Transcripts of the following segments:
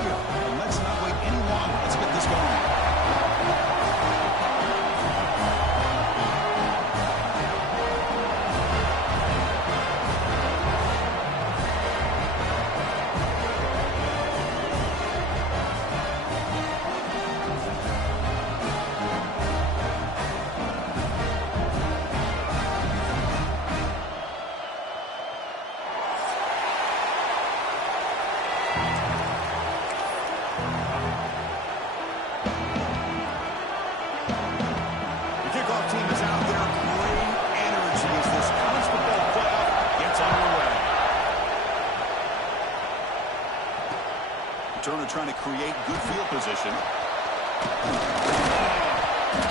here. And let's not wait any longer. Let's get this going. Turner trying to create good field position.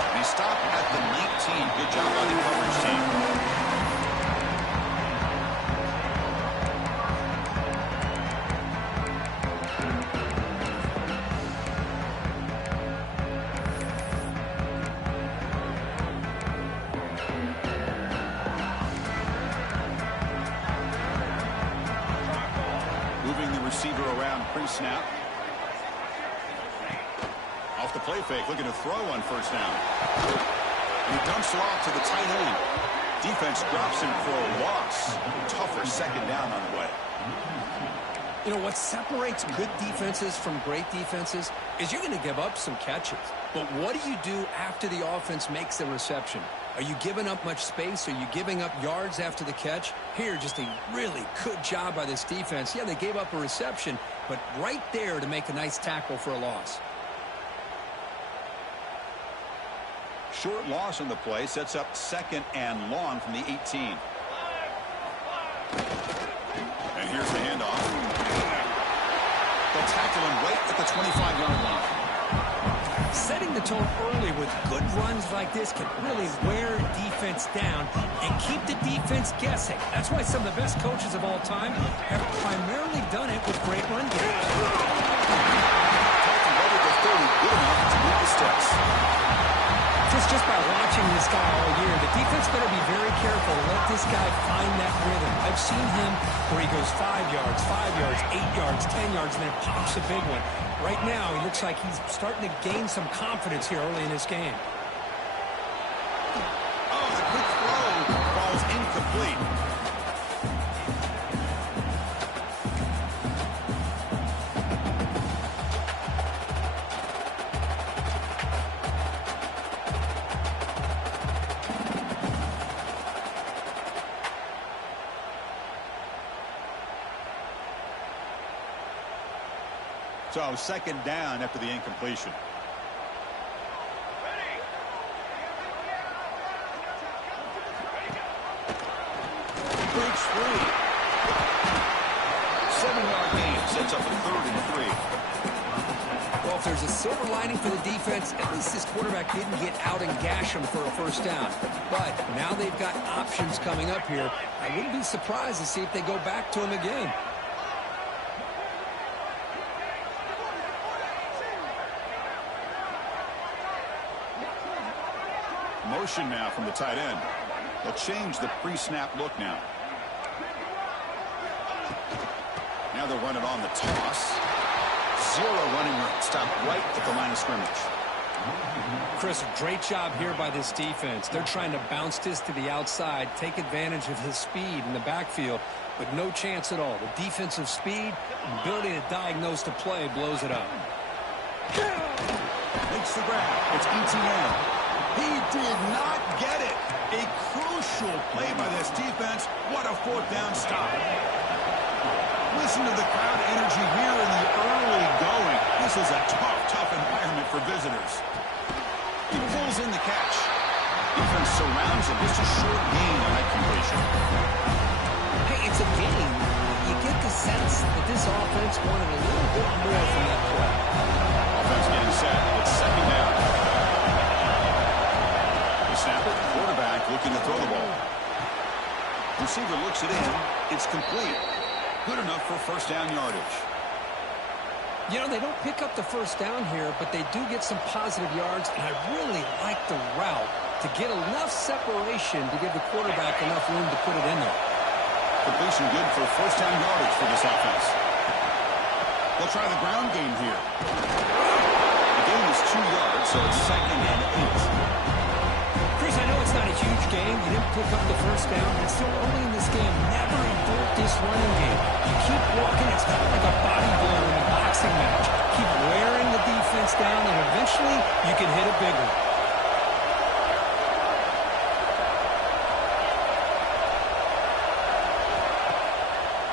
And he stopped at the 19. Good job by the coverage team. Moving the receiver around pre-snap. Off the play fake, looking to throw on first down. And he dumps it off to the tight end. Defense drops him for a loss. Tougher second down on the way. You know, what separates good defenses from great defenses is you're going to give up some catches. But what do you do after the offense makes the reception? Are you giving up much space? Are you giving up yards after the catch? Here, just a really good job by this defense. Yeah, they gave up a reception, but right there to make a nice tackle for a loss. Short loss on the play sets up second and long from the 18. And here's the handoff. They'll tackle him right at the 25-yard line. Setting the tone early with good runs like this can really wear defense down and keep the defense guessing. That's why some of the best coaches of all time have primarily done it with great run games. Just by watching this guy all year, the defense better be very careful to let this guy find that rhythm. I've seen him where he goes 5 yards, 8 yards, 10 yards, and then pops a big one. Right now, he looks like he's starting to gain some confidence here early in this game. Oh, the quick throw falls incomplete. So second down after the incompletion. Breaks free. 7-yard gain sets up a 3rd and 3. Well, if there's a silver lining for the defense, at least this quarterback didn't get out and gash him for a first down. But now they've got options coming up here. I wouldn't be surprised to see if they go back to him again. Motion now from the tight end. They'll change the pre-snap look now. Now they'll run it on the toss. 0 running room. Stop right at the line of scrimmage. Chris, great job here by this defense. They're trying to bounce this to the outside, take advantage of his speed in the backfield, but no chance at all. The defensive speed, ability to diagnose the play, blows it up. Makes the grab. It's ETN. He did not get it. A crucial play by this defense. What a 4th down stop. Listen to the crowd energy here in the early going. This is a tough environment for visitors. He pulls in the catch. Defense surrounds him. Just a short gain on that completion. Hey, it's a game. You get the sense that this offense wanted a little bit more from that play. Offense getting set. It's second down. The snapper, quarterback looking to throw the ball. Receiver looks it in. It's complete. Good enough for first down yardage. You know, they don't pick up the first down here, but they do get some positive yards, and I really like the route to get enough separation to give the quarterback enough room to put it in there. Completion good for first down yardage for this offense. They'll try the ground game here. The gain is 2 yards, so it's 2nd and 8. Chris, I know it's not a huge game. You didn't pick up the first down, but it's still early in this game. Never invert this running game. You keep walking. It's kind of like a body blow in a boxing match. Keep wearing the defense down, and eventually you can hit a big one.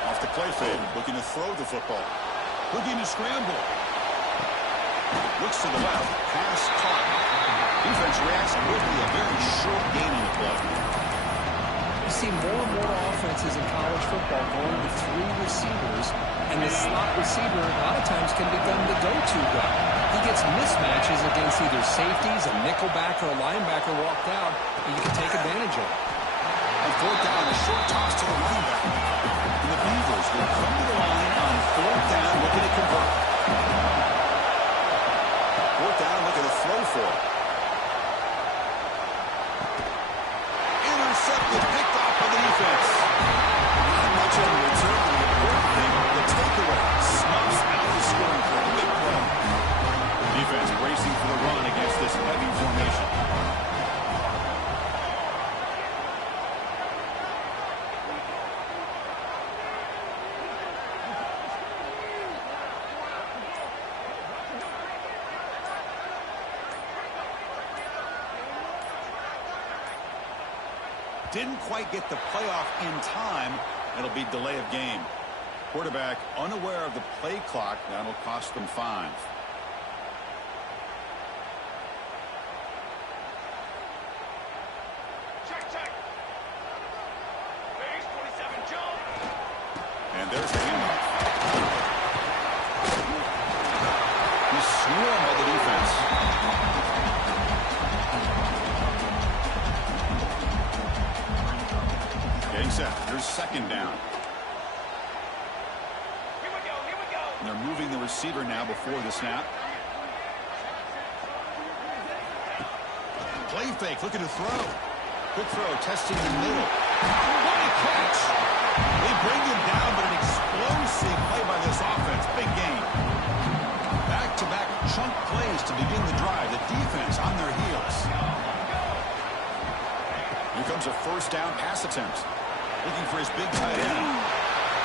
Off the play fake, looking to throw the football. Looking to scramble. Looks to the left. Pass caught. Defense reacts quickly. A very short gain on the play. You see more and more offenses in college football going with 3 receivers, and the slot receiver a lot of times can become the go-to guy. He gets mismatches against either safeties, a nickelback, or a linebacker walked out, and you can take advantage of it. On 4th down, a short toss to the running back. And the Beavers will come to the line on 4th down, looking to convert. 4th down, looking to throw for it. Intercepted, picked off by the defense. Not much of a return. The important thing, the takeaway, snuffs out the scoring for a big play. Defense bracing for the run against this heavy formation. Didn't quite get the playoff in time. It'll be delay of game. Quarterback unaware of the play clock. That'll cost them 5. Check. Base 27 jump. And there's the handoff. He's swarmed by the defense. Getting set. Here's 2nd down. Here we go. And they're moving the receiver now before the snap. Play fake, looking to throw. Good throw, testing the middle. What a catch! They bring him down, but an explosive play by this offense. Big game. Back-to-back chunk plays to begin the drive. The defense on their heels. Here comes a 1st down pass attempt. Looking for his big tight end.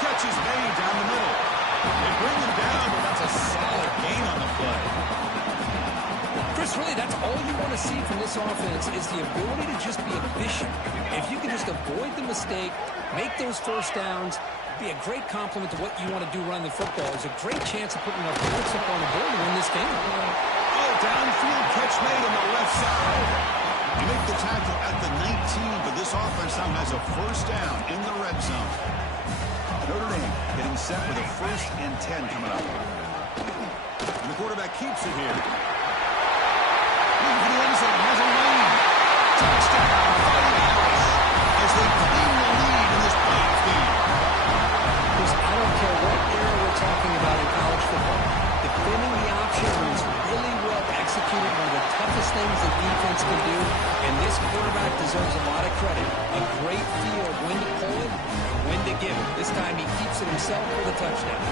Catch is made down the middle. They bring him down, but that's a solid gain on the play. Chris, really, that's all you want to see from this offense is the ability to just be efficient. If you can just avoid the mistake, make those 1st downs, be a great compliment to what you want to do running the football. It's a great chance of putting enough points up on the board to win this game. Oh, downfield catch made on the left side. You make the tackle at the 19, but this offense now has a 1st down in the red zone. Notre Dame getting set with a 1st and 10 coming up. And the quarterback keeps it here. Looking for the end zone. Has a lane. Touchdown, Fighting Irish, as they clean the lead in this playoff game. Chris, I don't care what era we're talking about in college football. Defending the option is really well executed, one of the toughest things that defense can do, and this quarterback deserves a lot of credit. A great feel of when to pull it and when to give it. This time he keeps it himself for the touchdown.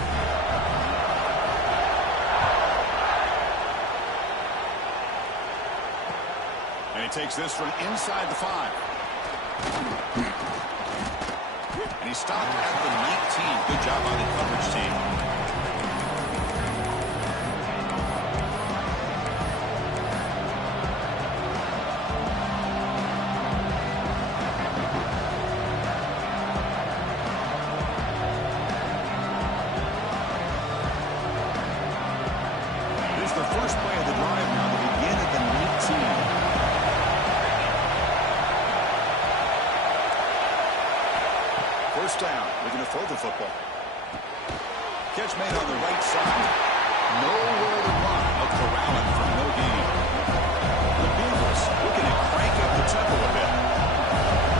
And he takes this from inside the 5. And he stopped at the 19. Good job by the coverage team. Here's the first play of the drive now to begin at the 19. First down. We're going to throw the football. Catch made on the right side. Nowhere to run. A corralling for no gain. The Beavers looking to crank up the tempo a bit.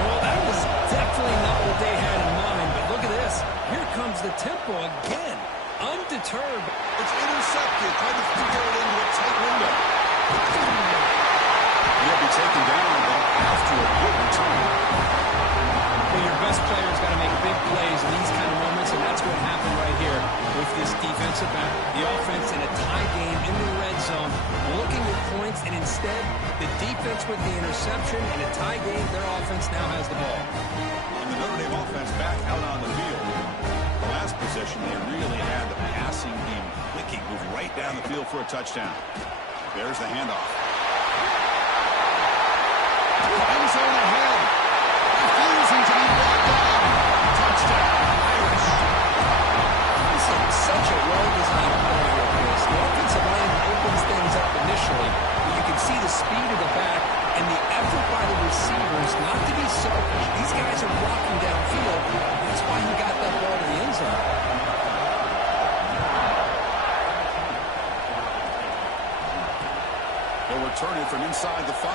Well, that was definitely not what they had in mind, but look at this. Here comes the tempo again. Undeterred. It's intercepted. Trying to figure it into a tight window. He'll be taken down, but after a good return. Well, your best player's got to make big plays in these kind of moments, and that's that's what happened right here with this defensive back. The offense in a tie game in the red zone, looking at points, and instead, the defense with the interception. In a tie game, their offense now has the ball. And the Notre Dame offense back out on the field. The last possession, they really had the passing game clicking, moved right down the field for a touchdown. There's the handoff. End zone ahead. Refusing to be brought down. Touchdown, Irish. This is such a well-designed play here, Chris. The offensive line opens things up initially, but you can see the speed of the back and the effort by the receivers not to be selfish. These guys are blocking downfield. That's why he got that ball to the end zone. They'll return it from inside the 5.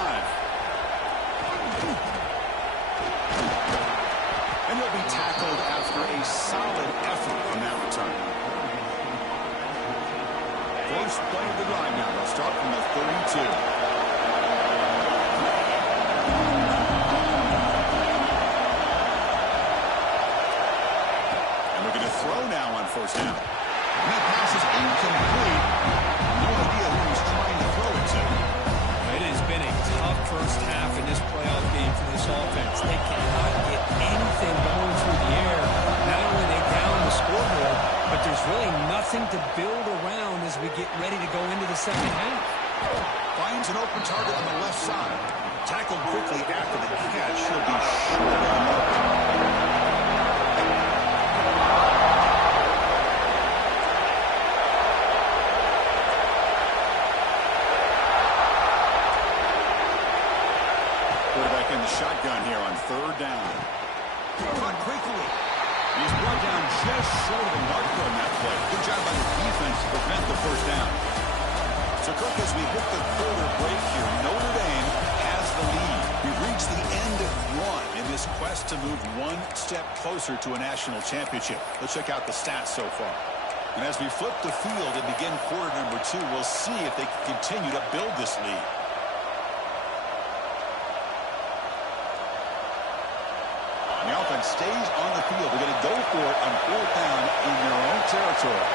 And he'll be tackled after a solid effort on that return. First play of the drive now. They'll start from the 32. And we're going to throw now on first down. And that pass is incomplete. No idea who he's trying to throw it to. It has been a tough first half in this playoff game for this offense. They cannot get anything going through the air. Not only are they down the scoreboard, but there's really nothing to build around as we get ready to go into the second half. Finds an open target on the left side. Tackled quickly after the catch. He'll be short on the mark. Shotgun here on third down. Caught quickly. He's brought down just short of the marker on that play. Good job by the defense to prevent the first down. So, Kirk, as we hit the quarter break here, Notre Dame has the lead. We've reached the end of one in this quest to move one step closer to a national championship. Let's check out the stats so far. And as we flip the field and begin quarter number 2, we'll see if they can continue to build this lead. The offense stays on the field. They're going to go for it on fourth down in their own territory.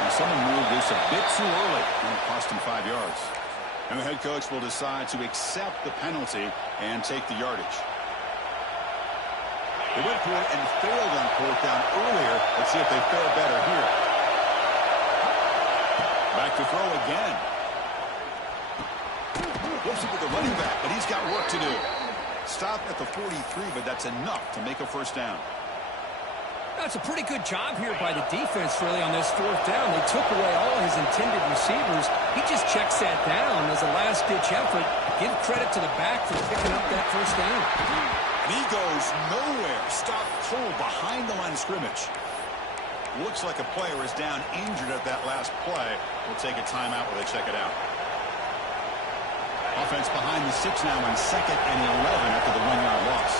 And someone moved this a bit too early, and it cost him 5 yards. And the head coach will decide to accept the penalty and take the yardage. They went for it and failed on fourth down earlier. Let's see if they fare better here. Back to throw again. Flips it to the running back, but he's got work to do. Stop at the 43, but that's enough to make a first down. That's a pretty good job here by the defense, really, on this fourth down. They took away all his intended receivers. He just checks that down as a last-ditch effort. Give credit to the back for picking up that first down. And he goes nowhere. Stopped cold behind the line of scrimmage. Looks like a player is down injured at that last play. We'll take a timeout while they check it out. Offense behind the 6 now on 2nd and 11 after the 1-yard loss.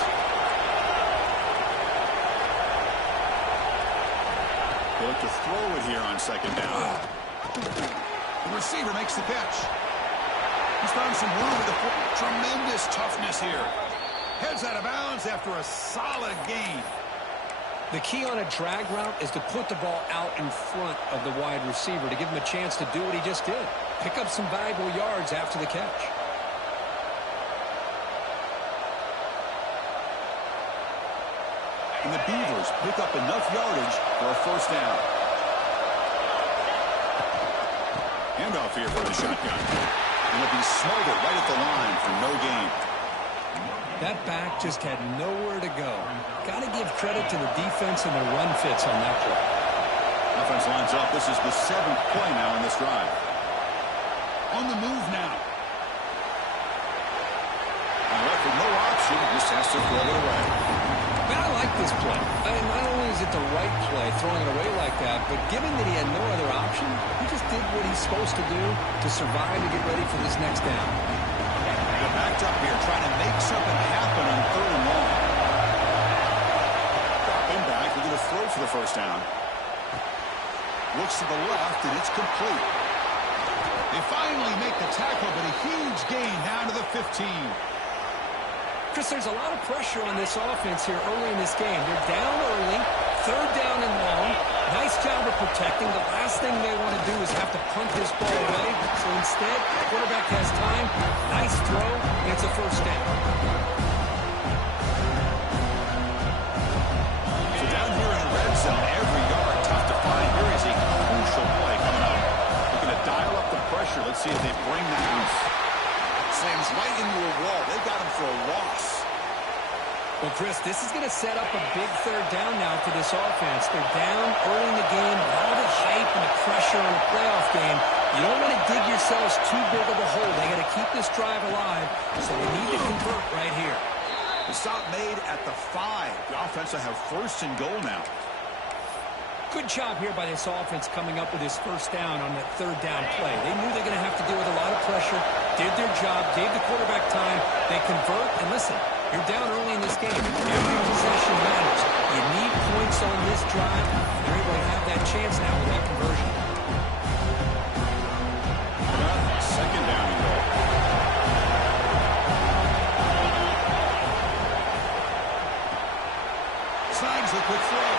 They look to throw it here on 2nd down. The receiver makes the catch. He's found some room with the foot. Tremendous toughness here. Heads out of bounds after a solid gain. The key on a drag route is to put the ball out in front of the wide receiver to give him a chance to do what he just did. Pick up some valuable yards after the catch. And the Beavers pick up enough yardage for a first down. Handoff here for the shotgun. And it'll be smothered right at the line for no gain. That back just had nowhere to go. Got to give credit to the defense and the run fits on that play. Offense lines up. This is the 7th play now in this drive. On the move now. And left with no option. Just has to throw it away. Man, I like this play. Not only is it the right play, throwing it away like that, but given that he had no other option, he just did what he's supposed to do to survive and get ready for this next down. They're backed up here, trying to make something happen on 3rd and long. Dropping back, they're going to throw for the first down. Looks to the left, and it's complete. They finally make the tackle, but a huge gain down to the 15. Chris, there's a lot of pressure on this offense here early in this game. They're down early, third down and long. Nice job of protecting. The last thing they want to do is have to punt this ball away. So instead, the quarterback has time. Nice throw, and it's a first down. So down here in the red zone, every yard tough to find. Here is a crucial play coming up. Looking to dial up the pressure. Let's see if they bring that loose. Slams right into a wall. They got him for a loss. Well, Chris, this is going to set up a big third down now for this offense. They're down early in the game, all the hype and the pressure on a playoff game. You don't want to dig yourselves too big of a hole. They got to keep this drive alive, so they need to convert right here. The stop made at the 5. The offense will have first and goal now. Good job here by this offense coming up with this first down on that third down play. They knew they're going to have to deal with a lot of pressure, did their job, gave the quarterback time. They convert, and listen, you're down early in this game. Every possession matters. You need points on this drive. They're able to have that chance now with that conversion. Second down and goal. Slides the quick throw.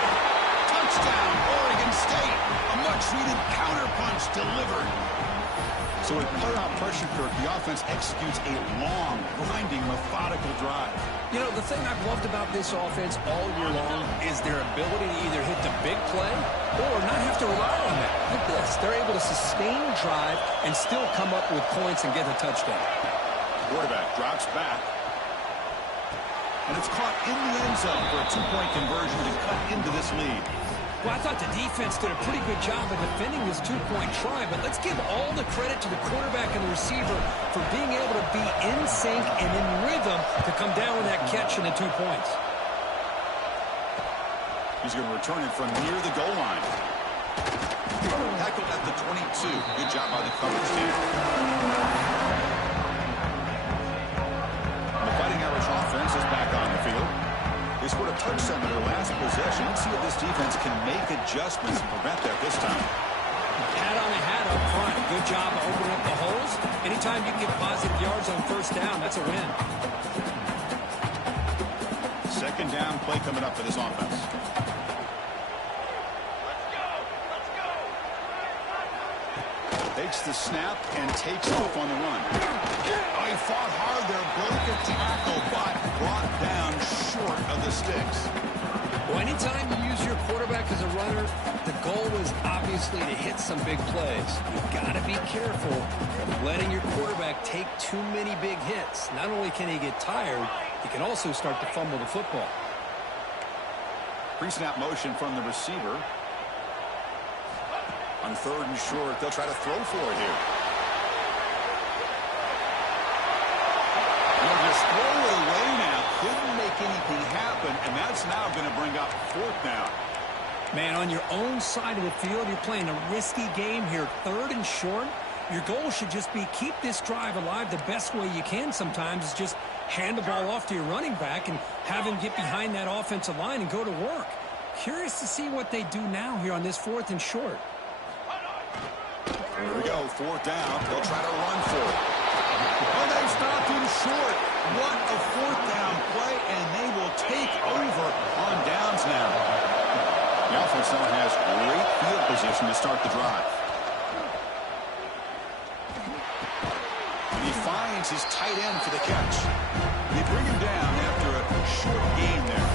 Touchdown, Oregon State. A much-needed counterpunch delivered. So with playoff pressure, Kirk, the offense executes a long, grinding, methodical drive. You know, the thing I've loved about this offense all year long is their ability to either hit the big play or not have to rely on that. Look at this. They're able to sustain drive and still come up with points and get a touchdown. Quarterback drops back. And it's caught in the end zone for a 2-point conversion to cut into this lead. Well, I thought the defense did a pretty good job of defending this 2-point try, but let's give all the credit to the quarterback and the receiver for being able to be in sync and in rhythm to come down with that catch and the 2 points. He's going to return it from near the goal line. Tackled at the 22. Good job by the coverage team. The Fighting Irish offense is back on the field. They scored a touchdown in their last possession. Let's see if this defense can make adjustments and prevent that this time. Hat on a hat up front. Good job of opening up the holes. Anytime you can get positive yards on first down, that's a win. Second down play coming up for this offense. Takes the snap and takes off on the run. Oh, he fought hard there, broke a tackle, but brought down short of the sticks. Well, anytime you use your quarterback as a runner, the goal is obviously to hit some big plays. You've got to be careful of letting your quarterback take too many big hits. Not only can he get tired, he can also start to fumble the football. Pre-snap motion from the receiver. On third and short, they'll try to throw for it here. They'll just throw it away now. Couldn't make anything happen, and that's now going to bring up fourth down. Man, on your own side of the field, you're playing a risky game here. Third and short, your goal should just be keep this drive alive the best way you can sometimes is just hand the ball off to your running back and have him get behind that offensive line and go to work. Curious to see what they do now here on this fourth and short. Here we go, fourth down. They'll try to run for it. Oh, they've stopped him short. What a fourth down play, and they will take over on downs now. The offense now has great field position to start the drive. And he finds his tight end for the catch. They bring him down after a short gain there.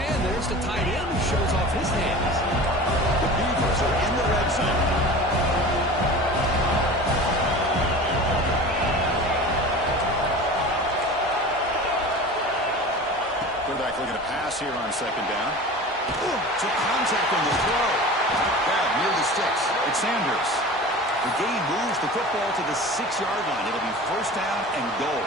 And there's the tight end who shows off his hands. The Beavers are in the red zone. Quarterback looking to pass here on second down. Took contact on the throw. Bad near the sticks. It's Sanders. The game moves the football to the 6-yard line. It'll be first down and goal.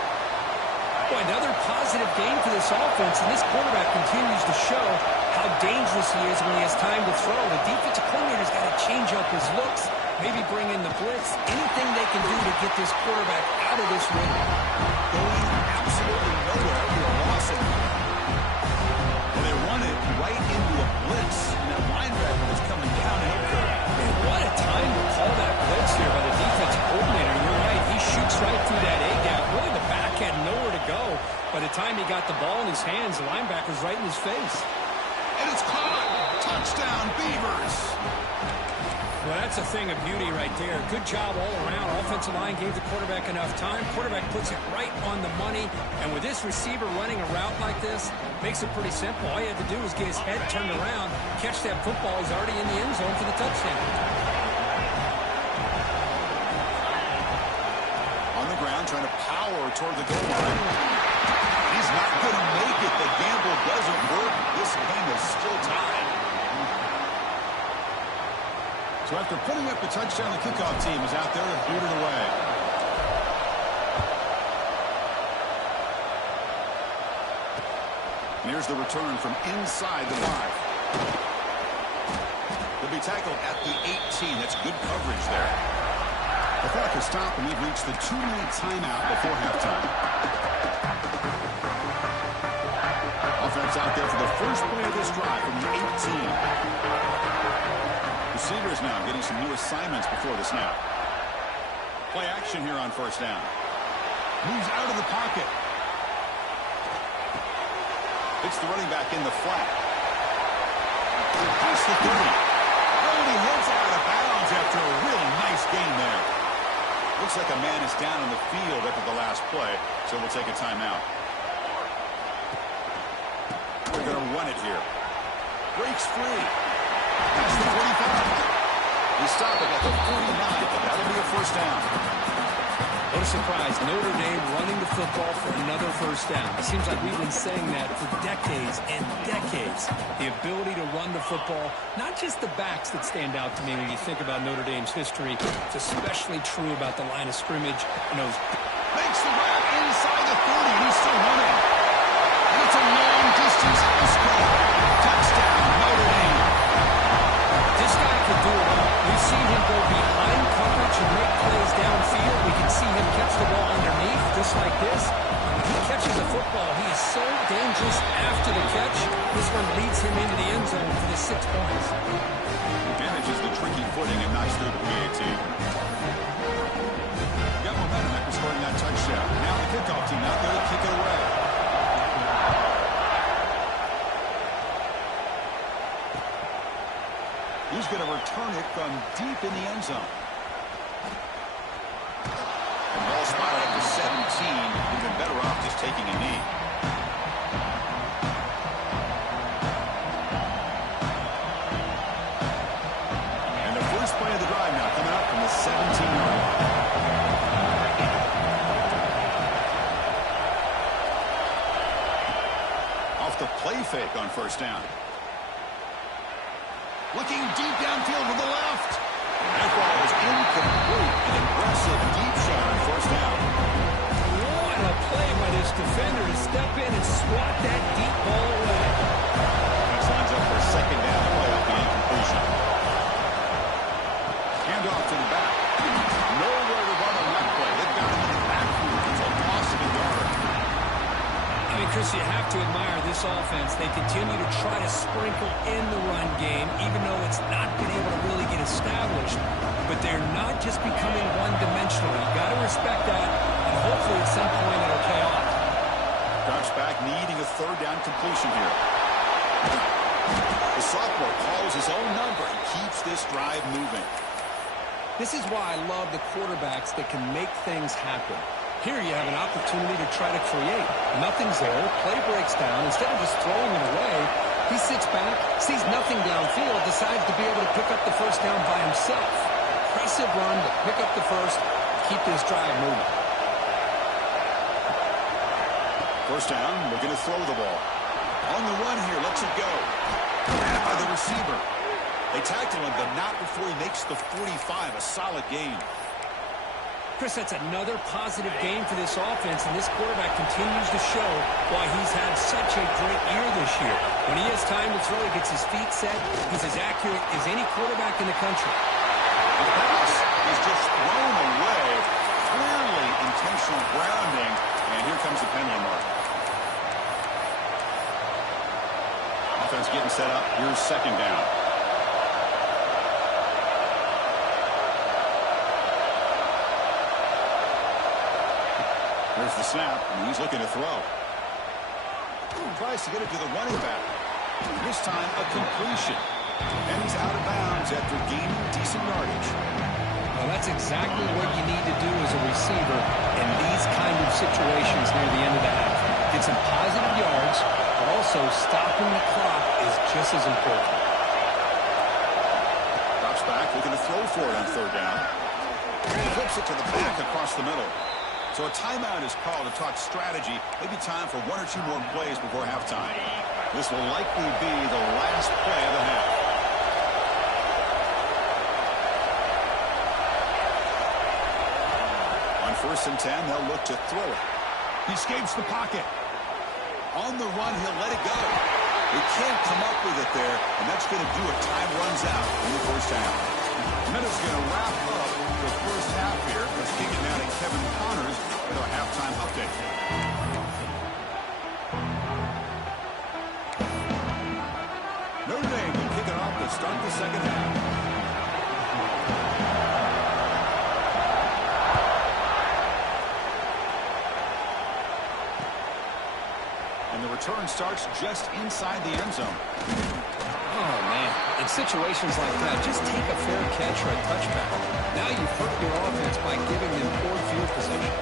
Boy, another positive game for this offense, and this quarterback continues to show how dangerous he is when he has time to throw. The defensive coordinator's got to change up his looks, maybe bring in the blitz, anything they can do to get this quarterback out of this rhythm. Going absolutely nowhere. You're lost. And they run it right into a blitz. And that linebacker is coming down and Man, what a time to call that blitz here by the defensive coordinator. You're right, he shoots right through that A-gap. Really, the back had nowhere to go. By the time he got the ball in his hands, the linebacker's right in his face. And it's caught. Touchdown, Beavers. Well, that's a thing of beauty right there. Good job all around. Offensive line gave the quarterback enough time. Quarterback puts it right on the money. And with this receiver running a route like this, makes it pretty simple. All you had to do was get his head turned around, catch that football. He's already in the end zone for the touchdown. On the ground, trying to power toward the goal line. He's not going to make it. The gamble doesn't work. This game is still tied. So after putting up the touchdown, the kickoff team is out there to boot it away. And here's the return from inside the 5. He'll be tackled at the 18. That's good coverage there. The clock has stopped, and we've reached the 2-minute timeout before halftime. Offense out there for the first play of this drive from the 18. Receivers now getting some new assignments before the snap. Play action here on first down. Moves out of the pocket. Hits the running back in the flat. Past the 30. Oh, he heads out of bounds after a real nice gain there. Looks like a man is down on the field after the last play, so we'll take a timeout. They're going to run it here. Breaks free. That's the 45. They stop it at the 49, but that'll be a first down. What a surprise. Notre Dame running the football for another first down. It seems like we've been saying that for decades and decades. The ability to run the football, not just the backs that stand out to me when you think about Notre Dame's history. It's especially true about the line of scrimmage. And those makes the grab inside the 30, and he's still running. And it's a long-distance house call. Touchdown, Notre Dame. This guy can do it all. We've seen him go behind coverage and make plays downfield. We can see him catch the ball underneath, just like this. When he catches the football, he is so dangerous after the catch. This one leads him into the end zone for the 6 points. Manages the tricky footing and knocks through the PAT. Got momentum after scoring that touchdown. Now the kickoff team out there to kick it away. He's going to return it from deep in the end zone. And ball spotted up to 17. We've been better off just taking a knee. And the first play of the drive now coming up from the 17-yard line. Off the play fake on first down. Looking deep downfield to the left. That ball is incomplete. An aggressive deep shot on first down. What a play by this defender to step in and swat that deep ball away. That lines up for a second down play off the incompletion. Hand off to the back. Nowhere to run on that play. They've got him in the backfield. It's a loss of a yard. I mean, Chris, you have to admire this offense. They continue to try to sprinkle in the run game, even though it's not been able to really get established. But they're not just becoming one-dimensional. You got to respect that, and hopefully at some point it'll pay off. Drops back, needing a third down completion here. The sophomore calls his own number and keeps this drive moving. This is why I love the quarterbacks that can make things happen. Here you have an opportunity to try to create. Nothing's there. Play breaks down. Instead of just throwing it away, he sits back, sees nothing downfield, decides to be able to pick up the first down by himself. Impressive run to pick up the first, keep this drive moving. First down, we're going to throw the ball. On the run here, lets it go. Grabbed by the receiver. They tackled him, but not before he makes the 45. A solid gain. Chris, that's another positive game for this offense, and this quarterback continues to show why he's had such a great year this year. When he has time to throw, he gets his feet set. He's as accurate as any quarterback in the country. The pass is just thrown away. Clearly intentional grounding, and here comes the penalty mark. Offense getting set up. Here's second down. There's the snap, and he's looking to throw. Tries to get it to the running back. This time, a completion. And he's out of bounds after gaining decent yardage. Well, that's exactly what you need to do as a receiver in these kind of situations near the end of the half. Get some positive yards, but also stopping the clock is just as important. Drops back, looking to throw for it on third down. He flips it to the back across the middle. So a timeout is called to talk strategy. Maybe time for one or two more plays before halftime. This will likely be the last play of the half. On 1st and 10, they'll look to throw it. He escapes the pocket. On the run, he'll let it go. He can't come up with it there, and that's going to do it. Time runs out in the first half. And that is going to wrap up the first half here. Let's kick it now to Kevin Connors with our halftime update. Notre Dame will kick it off to start the second half. And the return starts just inside the end zone. Oh, man. In situations like that, just take a fair catch or a touchback. Now you've hurt your offense by giving them poor field position.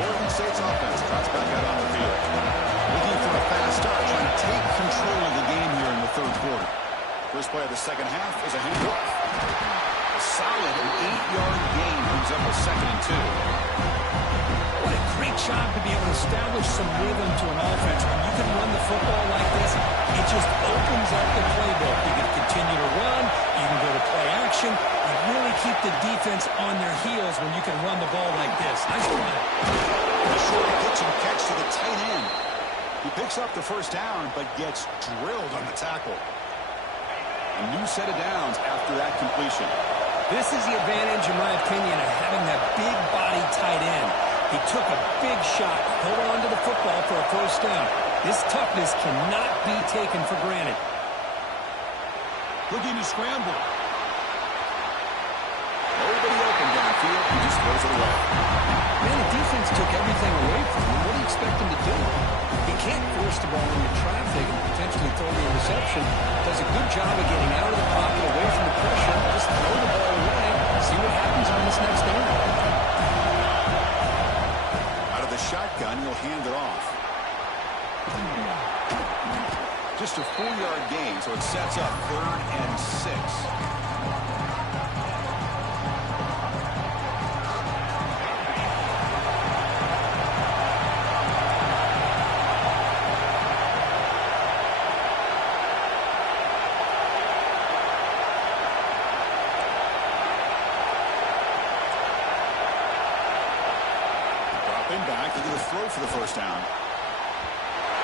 Oregon State's offense tries back out on the field. Looking for a fast start, trying to take control of the game here in the third quarter. First play of the second half is a handoff. A solid 8-yard gain brings up a 2nd and 2. What a great job to be able to establish some rhythm to an offense. When you can run the football like this, it just opens up the playbook. You can continue to run. You can go to play action. You really keep the defense on their heels when you can run the ball like this. Nice run. A short pitch and catch to the tight end. He picks up the first down, but gets drilled on the tackle. A new set of downs after that completion. This is the advantage, in my opinion, of having that big body tight end. He took a big shot, held on to the football for a first down. This toughness cannot be taken for granted. Looking to scramble. Nobody open downfield. He just throws it away. Man, the defense took everything away from him. What do you expect him to do? He can't force the ball into traffic and potentially throw the interception. Does a good job of getting out of the pocket, away from the pressure. Just throw the ball away. See what happens on this next down. The shotgun, he'll hand it off. Just a 4-yard gain, so it sets up 3rd and 6. Back, they're going to throw for the first down.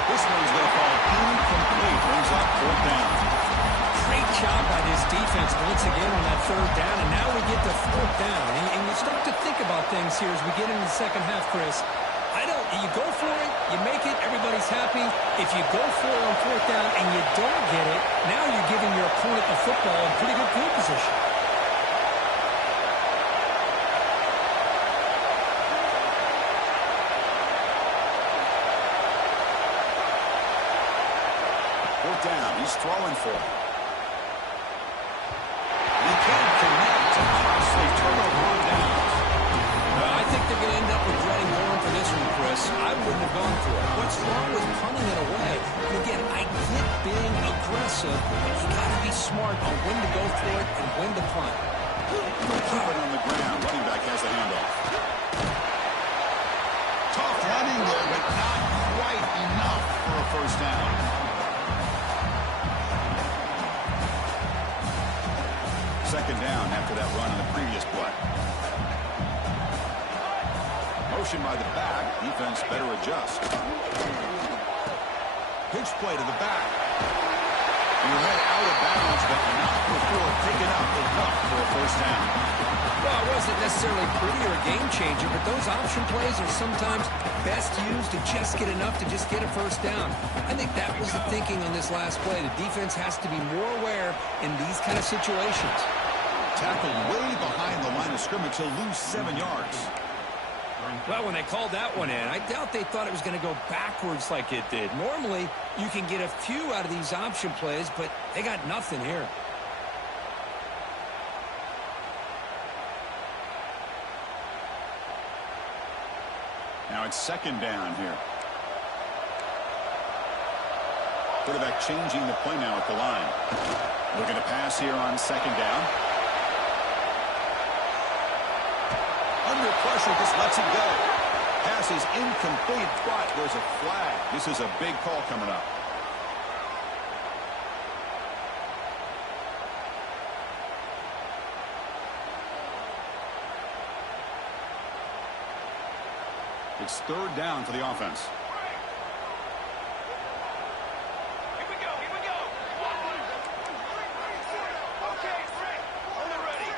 This one's going to fall incomplete. Brings up 4th down. Great job by this defense once again on that 3rd down, and now we get to 4th down. And you start to think about things here as we get into the second half, Chris. You go for it, you make it, everybody's happy. If you go for it on 4th down and you don't get it, now you're giving your opponent the football in pretty good field position. Down. He's throwing for it. He can't connect. A costly turnover on downs. Well, I think they're going to end up regretting going for this one, Chris. I wouldn't have gone for it. What's wrong with punting it away? And again, I get being aggressive, but you got to be smart on when to go for it and when to punt. Keep it on the ground. Running back has the handoff. Tough running there, but not quite enough for a first down. Second down after that run on the previous play. Motion by the back. Defense better adjust. Pitch play to the back. He went out of bounds, but not before picking up enough for a first down. Well, it wasn't necessarily pretty or a game changer, but those option plays are sometimes best used to just get enough to just get a first down. I think that was the thinking on this last play. The defense has to be more aware in these kind of situations. Tackled way behind the line of scrimmage. He'll lose 7 yards. Well, when they called that one in, I doubt they thought it was going to go backwards like it did. Normally, you can get a few out of these option plays, but they got nothing here. Now it's second down here. Quarterback changing the play now at the line. Looking to pass here on second down. Under pressure, just lets it go. Pass is incomplete, but there's a flag. This is a big call coming up. It's third down for the offense. Here we go, here we go. Okay, Frank, on the ready.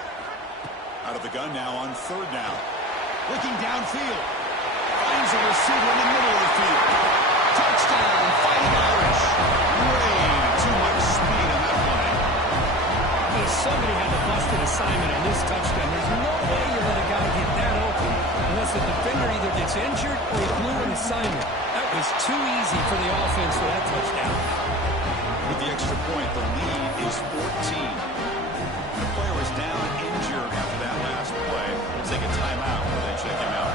Out of the gun now on third down. Looking downfield. Finds a receiver in the middle of the field. Touchdown, Fighting Irish. Way too much speed on that play. Somebody had to bust an assignment on this touchdown. There's no way you let a guy get that open unless the defender either gets injured or he blew an assignment. That was too easy for the offense for that touchdown. With the extra point, the lead is 14. The player is down injured after that last play. We'll take a timeout while they check him out.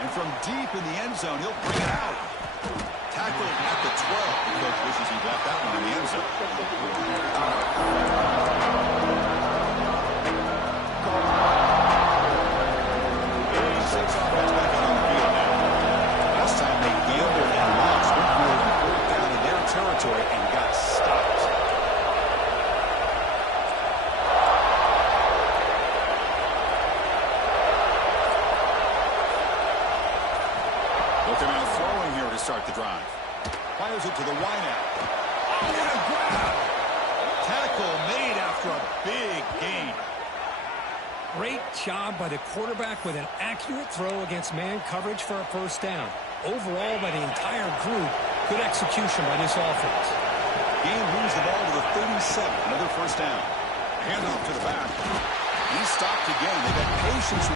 And from deep in the end zone, he'll bring it out. Tackled at the 12. The coach wishes he left that one in the end zone. 86 offense back out on the field now. Last time they gambled and lost. Went for it on fourth down in their territory and got stopped. Looking out throwing here to start the drive. Fires it to the wideout. Oh, what a grab! Tackle made after a big gain. Great job by the quarterback with an accurate throw against man coverage for a first down. Overall, by the entire group, good execution by this offense. Gain moves the ball to the 37. Another first down. Handoff to the back. He stopped again. They got patience.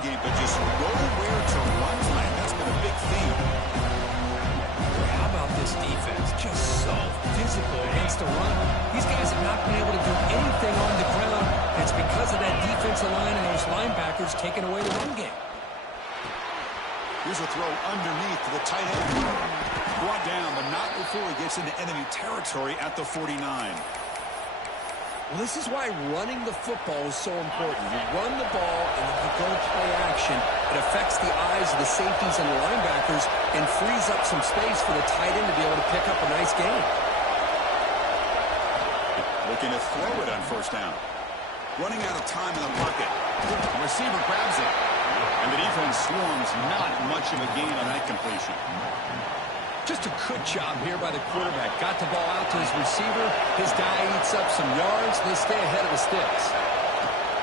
Game, but just nowhere to run time. That's been a big theme. How about this defense? Just so physical against the run. These guys have not been able to do anything on the ground. It's because of that defensive line and those linebackers taking away the run game. Here's a throw underneath to the tight end. Brought down, but not before he gets into enemy territory at the 49. Well, this is why running the football is so important. You run the ball, and if you go play action, it affects the eyes of the safeties and the linebackers and frees up some space for the tight end to be able to pick up a nice gain. Looking to throw it on first down. Running out of time in the pocket. The receiver grabs it. And the defense swarms. Not much of a gain on that completion. Just a good job here by the quarterback. Got the ball out to his receiver. His guy eats up some yards. They stay ahead of the sticks.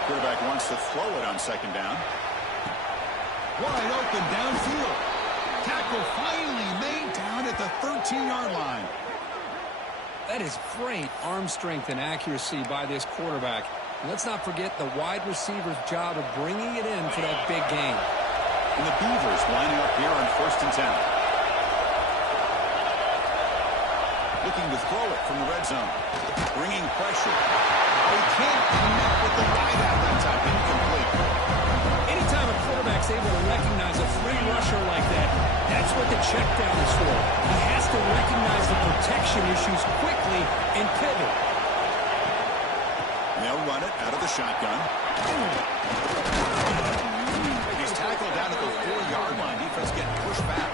Quarterback wants to throw it on second down. Wide open downfield. Tackle finally made down at the 13-yard line. That is great arm strength and accuracy by this quarterback. And let's not forget the wide receiver's job of bringing it in for that big gain. And the Beavers lining up here on first and 10. Looking to throw it from the red zone. Bringing pressure. He can't connect with the wideout that time. Incomplete. Anytime a quarterback's able to recognize a free rusher like that, that's what the check down is for. He has to recognize the protection issues quickly and pivot. And they'll run it out of the shotgun. He's tackled down at the 4-yard line. Defense getting pushed back.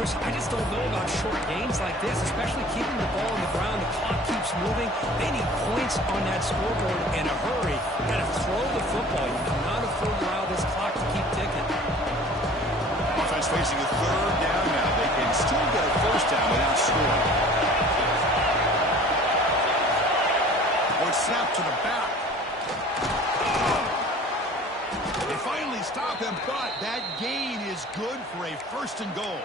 Chris, I just don't know about short gains like this, especially keeping the ball on the ground. The clock keeps moving. They need points on that scoreboard in a hurry. Got to throw the football. You cannot afford to allow this clock to keep ticking. Offense facing a 3rd down now. They can still get a 1st down without scoring. Or snap to the back. They finally stop him, but that gain is good for a 1st and goal.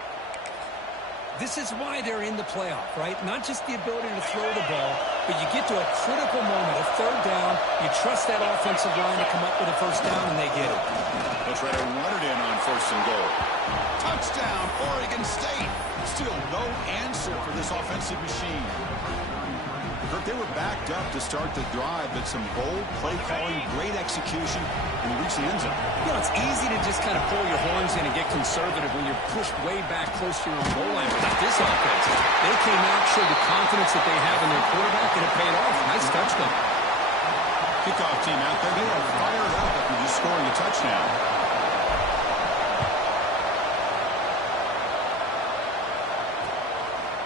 This is why they're in the playoff, right? Not just the ability to throw the ball, but you get to a critical moment, a 3rd down. You trust that offensive line to come up with a 1st down, and they get it. They'll try to run it in on 1st and goal. Touchdown, Oregon State. Still no answer for this offensive machine. Kirk, they were backed up to start the drive, but some bold play calling, great execution, and they reached the end zone. You know, it's easy to just kind of pull your horns in and get conservative when you're pushed way back close to your own goal line. But not this offense. They came out, showed the confidence that they have in their quarterback, and it paid off. Nice touchdown. Kickoff team out there. They are fired up after just scoring a touchdown.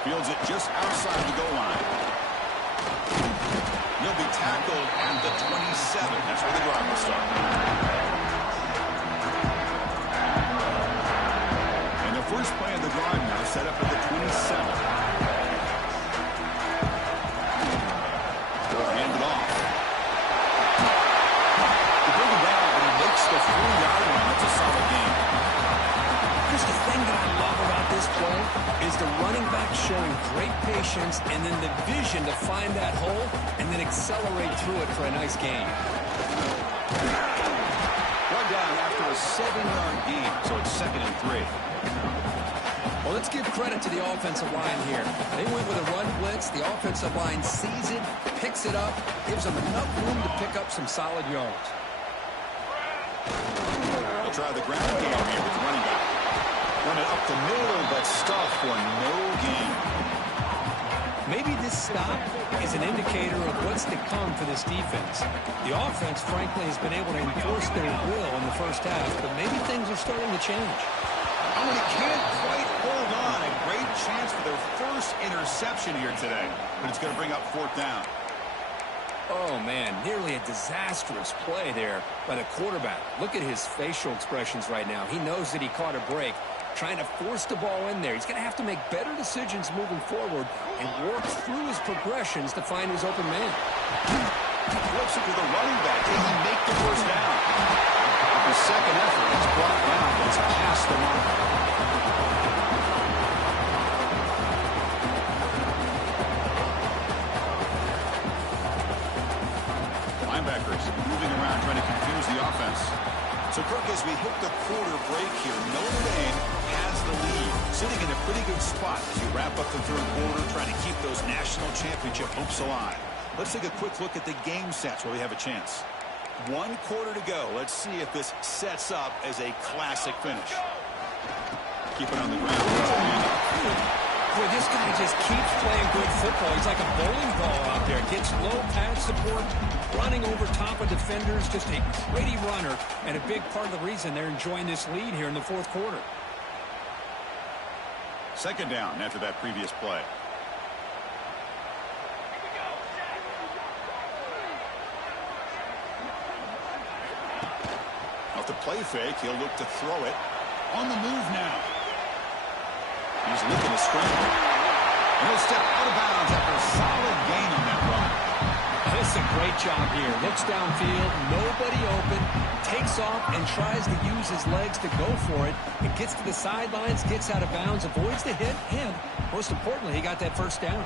Fields it just outside the goal line. He'll be tackled at the 27. That's where the drive will start. And the first play of the drive now set up at the 27. They'll hand it off. He brings it down, but he makes the 4-yard line. That's a solid game. Here's the thing that I love about this play is the running back showing great patience and then the vision to find that hole and then accelerate through it for a nice gain. Run down after a 7-yard gain, so it's 2nd and 3. Well, let's give credit to the offensive line here. They went with a run blitz. The offensive line sees it, picks it up, gives them enough room to pick up some solid yards. They'll try the ground game here with the running back. Run it up the middle, but stuff for no gain. Maybe this stop is an indicator of what's to come for this defense. The offense, frankly, has been able to enforce their will in the first half, but maybe things are starting to change. Oh, and he can't quite hold on. A great chance for their first interception here today, but it's going to bring up 4th down. Oh, man, nearly a disastrous play there by the quarterback. Look at his facial expressions right now. He knows that he caught a break, trying to force the ball in there. He's going to have to make better decisions moving forward and work through his progressions to find his open man. Flips it to the running back. Can he make the 1st down? The second effort is brought down, but it's past the mark. Linebackers moving around trying to confuse the offense. So, Kirk, as we hit the quarter break here, Notre Dame has the lead, sitting in a pretty good spot as you wrap up the 3rd quarter, trying to keep those national championship hopes alive. Let's take a quick look at the game sets where we have a chance. 1 quarter to go. Let's see if this sets up as a classic finish. Keep it on the ground. Boy, this guy just keeps playing good football. He's like a bowling ball out there. Gets low pad support, running over top of defenders. Just a gritty runner, and a big part of the reason they're enjoying this lead here in the 4th quarter. 2nd down after that previous play. Off the play fake, he'll look to throw it. On the move now. He's looking to scramble. And he'll step out of bounds after a solid gain on that run. This is a great job here. Looks downfield, nobody open, takes off and tries to use his legs to go for it. It gets to the sidelines, gets out of bounds, avoids the hit, and most importantly, he got that 1st down.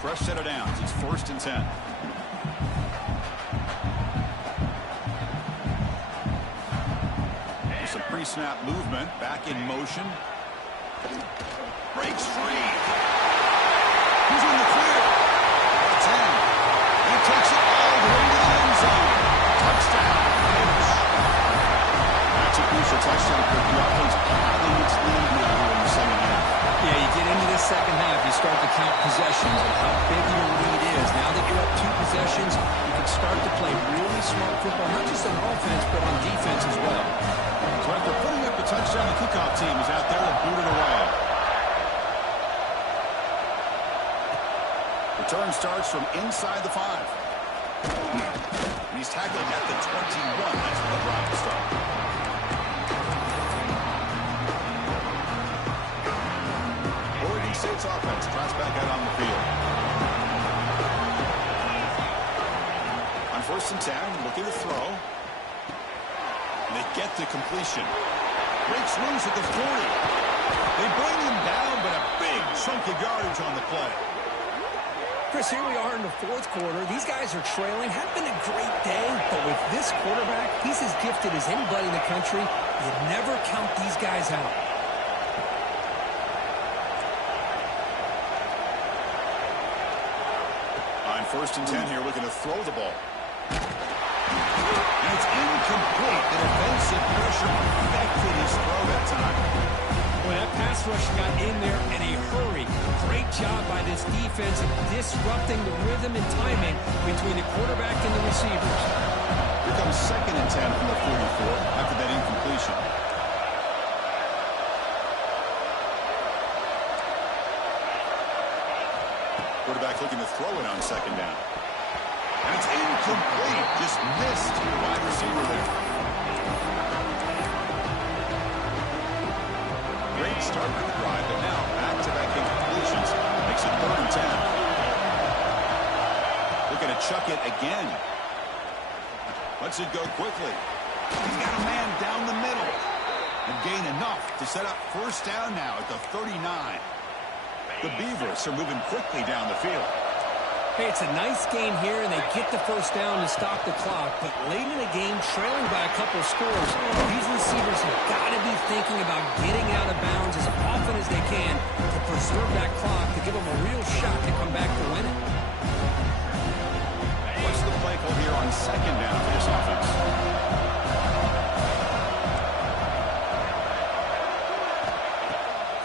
Fresh set of downs. It's 1st and 10. Some pre-snap movement. Back in motion. Breaks free. He's in the clear. 10. And takes it all the way to the end zone. Touchdown. Finish. That's a crucial touchdown for the offense. Adding its lead smart football, not just on offense, but on defense as well. So after putting up the touchdown, the kickoff team is out there to boot it away. Return starts from inside the 5. And he's tackled at the 21. That's where the drive will start. Oregon State's offense tries back out on the field. On 1st and 10, looking to throw. And they get the completion. Breaks loose at the 40. They bring him down, but a big chunk of yardage on the play. Chris, here we are in the 4th quarter. These guys are trailing. Had been a great day, but with this quarterback, he's as gifted as anybody in the country. You never count these guys out. On 1st and 10 here, looking to throw the ball. And it's incomplete. The defensive pressure affected his throw that time. Well, that pass rush got in there in a hurry. Great job by this defense of disrupting the rhythm and timing between the quarterback and the receivers. Here comes 2nd and 10 from the 44 after that incompletion. Quarterback looking to throw it on 2nd down. And it's incomplete. Just missed the wide receiver there. Great start with the drive, but now back-to-back incompletions makes it 3rd and 10. Looking to chuck it again. Lets it go quickly. He's got a man down the middle. And gain enough to set up 1st down now at the 39. The Beavers are moving quickly down the field. Hey, it's a nice game here, and they get the 1st down to stop the clock. But late in the game, trailing by a couple scores, these receivers have got to be thinking about getting out of bounds as often as they can to preserve that clock, to give them a real shot to come back to win it. What's the play call here on 2nd down for this offense?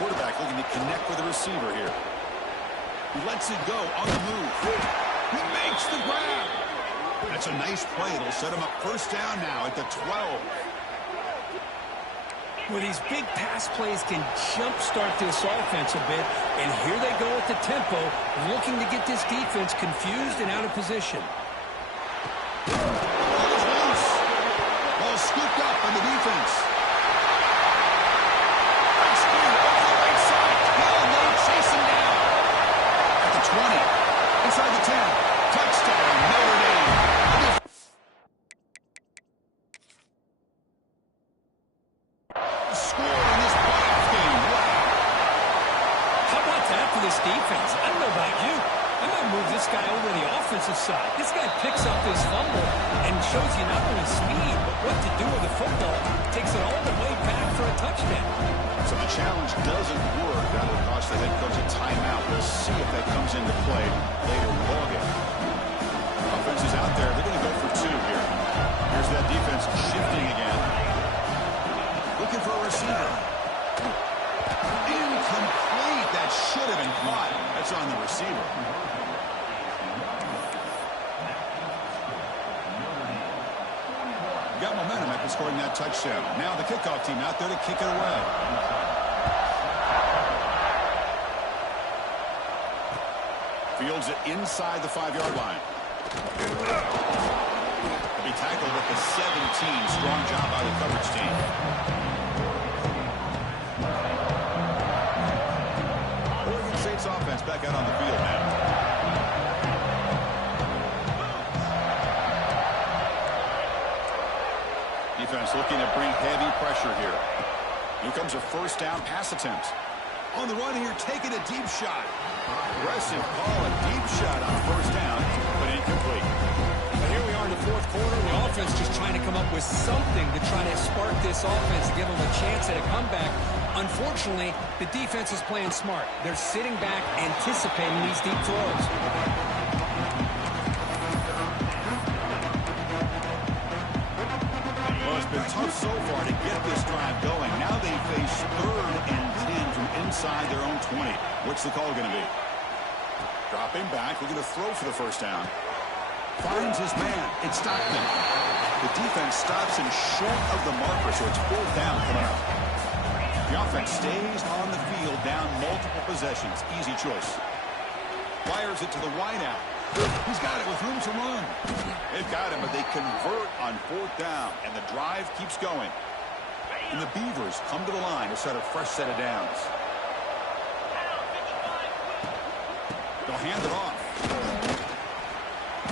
Quarterback looking to connect with the receiver here. He lets it go on the move. He makes the grab. That's a nice play. It'll set him up 1st down now at the 12. Well, these big pass plays can jumpstart this offense a bit. And here they go at the tempo, looking to get this defense confused and out of position. Ball is loose. Ball scooped up on the defense. High speed over the right side. Hill, they chase him down. 20, inside the 10, touchdown, Notre Dame. Scored in this playoff game. Wow. How about that for this defense? I don't know about you. I might move this guy over to the offensive side. This guy picks up this fumble and shows you not only speed, but what to do with the football. Takes it all the way back for a touchdown. So the challenge doesn't work. That will cost the head coach a timeout. We'll see if that comes into play later in the ballgame. Offense is out there. They're going to go for 2 here. Here's that defense shifting again. Looking for a receiver. Incomplete. That should have been caught. That's on the receiver. Got momentum after scoring that touchdown. Now the kickoff team out there to kick it away. Fields it inside the 5-yard line. He'll be tackled at the 17. Strong job by the coverage team. Oregon State's offense back out on the field now. Defense looking to bring heavy pressure here. Here comes a 1st down pass attempt. On the run here, taking a deep shot. Aggressive call, a deep shot on 1st down, but incomplete. But here we are in the 4th quarter. The offense just trying to come up with something to try to spark this offense to give them a chance at a comeback. Unfortunately, the defense is playing smart. They're sitting back, anticipating these deep throws. Been tough so far to get this drive going. Now they face 3rd and 10 from inside their own 20. What's the call going to be? Dropping back, looking to throw for the 1st down. Finds his man. It's Stockton. The defense stops him short of the marker, so it's 4th down coming up. The offense stays on the field, down multiple possessions. Easy choice. Fires it to the wideout. He's got it with room to run. They've got him, but they convert on 4th down, and the drive keeps going. And the Beavers come to the line to set a fresh set of downs. They'll hand it off.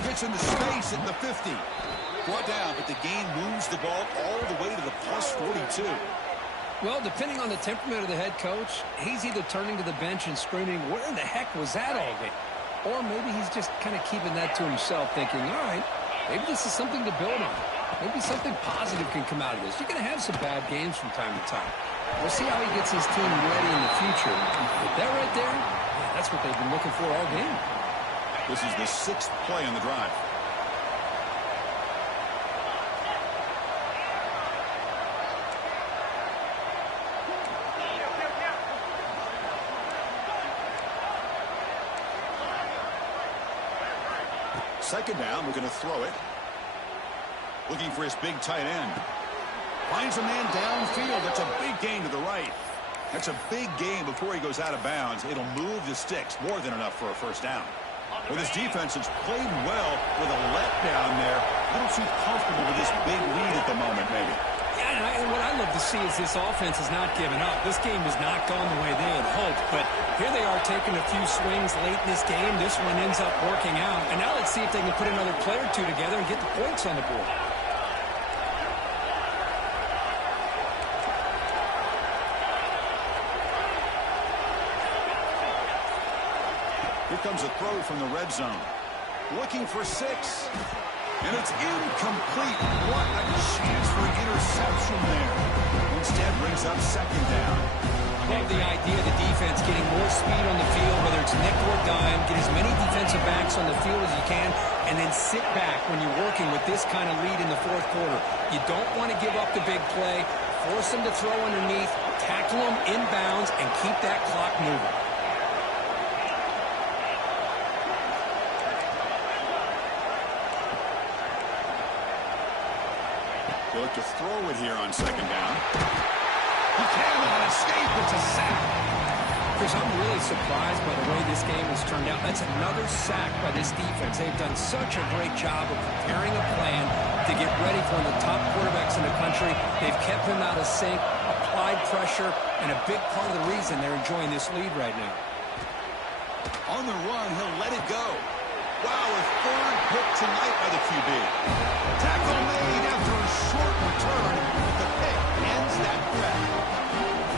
Gets into space at the 50. Brought down, but the game moves the ball all the way to the plus 42. Well, depending on the temperament of the head coach, he's either turning to the bench and screaming, where in the heck was that all game? Or maybe he's just kind of keeping that to himself, thinking, all right, maybe this is something to build on. Maybe something positive can come out of this. You're going to have some bad games from time to time. We'll see how he gets his team ready in the future. But that right there, yeah, that's what they've been looking for all game. This is the 6th play on the drive. Second down, we're going to throw it. Looking for his big tight end. Finds a man downfield. That's a big gain to the right. That's a big gain before he goes out of bounds. It'll move the sticks. More than enough for a first down. Well, this defense has played well with a letdown there. A little too comfortable with this big lead at the moment, maybe. Yeah, and what I love to see is this offense has not given up. This game has not gone the way they had hoped, but here they are taking a few swings late in this game. This one ends up working out, and now let's see if they can put another play or two together and get the points on the board. Here comes a throw from the red zone. Looking for 6. And it's incomplete. What a chance for an interception there. Instead brings up 2nd down. Love the idea of the defense getting more speed on the field, whether it's nickel or dime, get as many defensive backs on the field as you can, and then sit back when you're working with this kind of lead in the 4th quarter. You don't want to give up the big play, force them to throw underneath, tackle them inbounds, and keep that clock moving. They look to throw it here on 2nd down. He cannot escape. It's a sack. Chris, I'm really surprised by the way this game has turned out. That's another sack by this defense. They've done such a great job of preparing a plan to get ready for one of the top quarterbacks in the country. They've kept him out of sync, applied pressure, and a big part of the reason they're enjoying this lead right now. On the run, he'll let it go. Wow, a 3rd pick tonight by the QB. Tackle made after a short return, but the pick ends that threat.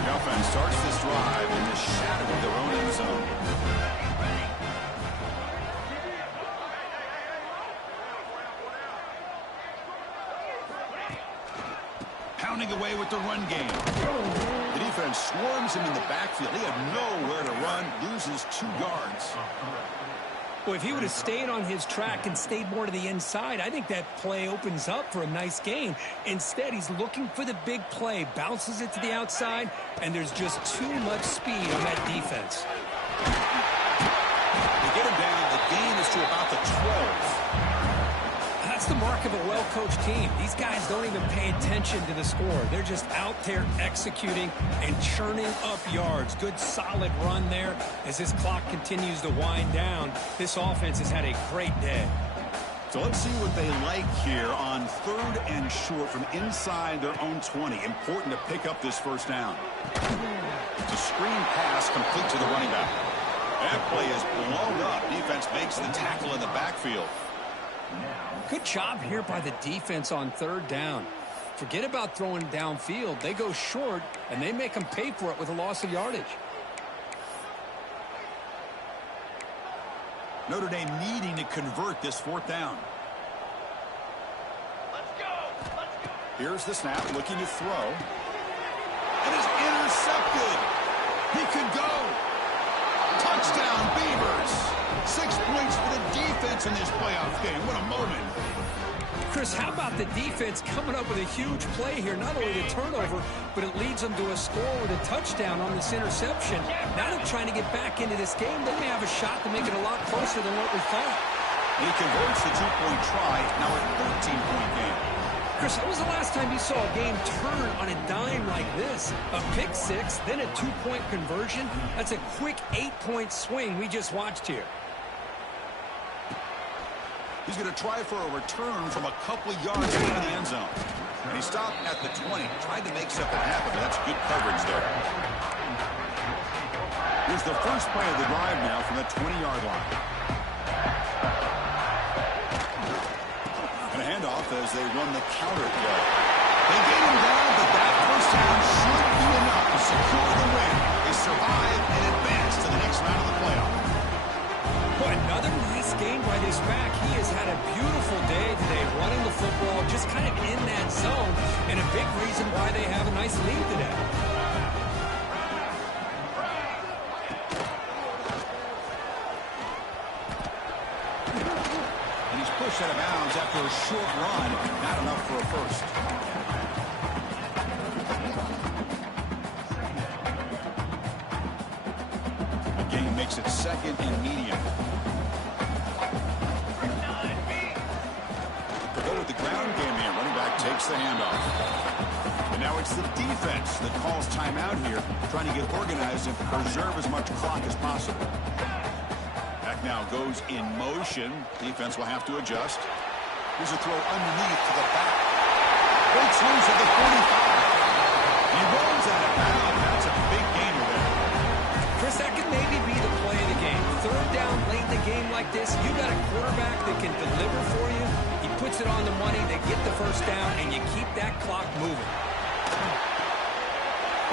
The offense starts this drive in the shadow of their own end zone. Pounding away with the run game. The defense swarms him in the backfield. He had nowhere to run, loses 2 yards. Well, if he would have stayed on his track and stayed more to the inside, I think that play opens up for a nice gain. Instead, he's looking for the big play, bounces it to the outside, and there's just too much speed on that defense. They get him down. The gain is to about the 12. That's the mark of a well-coached team. These guys don't even pay attention to the score. They're just out there executing and churning up yards. Good, solid run there as this clock continues to wind down. This offense has had a great day. So let's see what they like here on 3rd and short from inside their own 20. Important to pick up this first down. It's a screen pass complete to the running back. That play is blown up. Defense makes the tackle in the backfield. Good job here by the defense on 3rd down. Forget about throwing downfield. They go short, and they make them pay for it with a loss of yardage. Notre Dame needing to convert this 4th down. Let's go. Let's go. Here's the snap, looking to throw. And it's intercepted. He could go. Touchdown, Beavers. 6 points for the defense in this playoff game. What a moment. Chris, how about the defense coming up with a huge play here? Not only the turnover, but it leads them to a score with a touchdown on this interception. Now they're trying to get back into this game. They may have a shot to make it a lot closer than what we thought. He converts the two-point try, now a 13-point game. Chris, when was the last time you saw a game turn on a dime like this? A pick six, then a two-point conversion? That's a quick 8-point swing we just watched here. He's going to try for a return from a couple of yards into the end zone. And he stopped at the 20. Tried to make something happen, but that's good coverage there. Here's the first play of the drive now from the 20-yard line. And a handoff as they run the counter play. They get him down, but that first down should be enough to secure the win. They survive and advance to the next round of the playoff. Boy, another nice game by this back. He has had a beautiful day today running the football, just kind of in that zone, and a big reason why they have a nice lead today. And he's pushed out of bounds after a short run. Not enough for a first. The game makes it second and medium. To go with the ground game here, running back takes the handoff. And now it's the defense that calls timeout here, trying to get organized and preserve as much clock as possible. Back now goes in motion. Defense will have to adjust. Here's a throw underneath to the back. Breaks loose at the 45. He rolls out of bounds. That's a big gainer there. Chris, that could maybe be the play of the game. Third down late in the game like this, you got a quarterback that can deliver for you. He puts it on the money, they get the first down, and you keep that clock moving.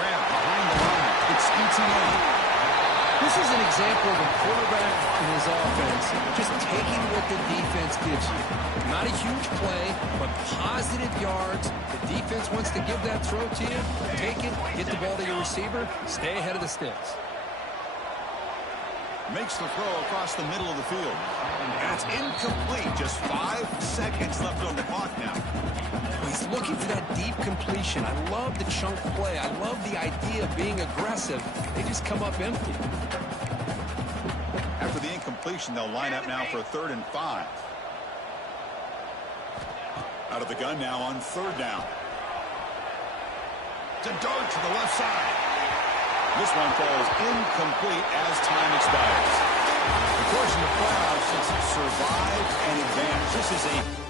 Grab behind the line. It's ETA. This is an example of a quarterback in his offense just taking what the defense gives you. Not a huge play, but positive yards. The defense wants to give that throw to you. Take it, get the ball to your receiver, stay ahead of the sticks. Makes the throw across the middle of the field. And it's incomplete. Just 5 seconds left on the clock now. He's looking for that deep completion. I love the chunk play. I love the idea of being aggressive. They just come up empty. After the incompletion, they'll line up now for 3rd and 5. Out of the gun now on 3rd down. It's a dart to the left side. This one falls incomplete as time expires. Of course, in the playoffs, it's survive and advance. This is a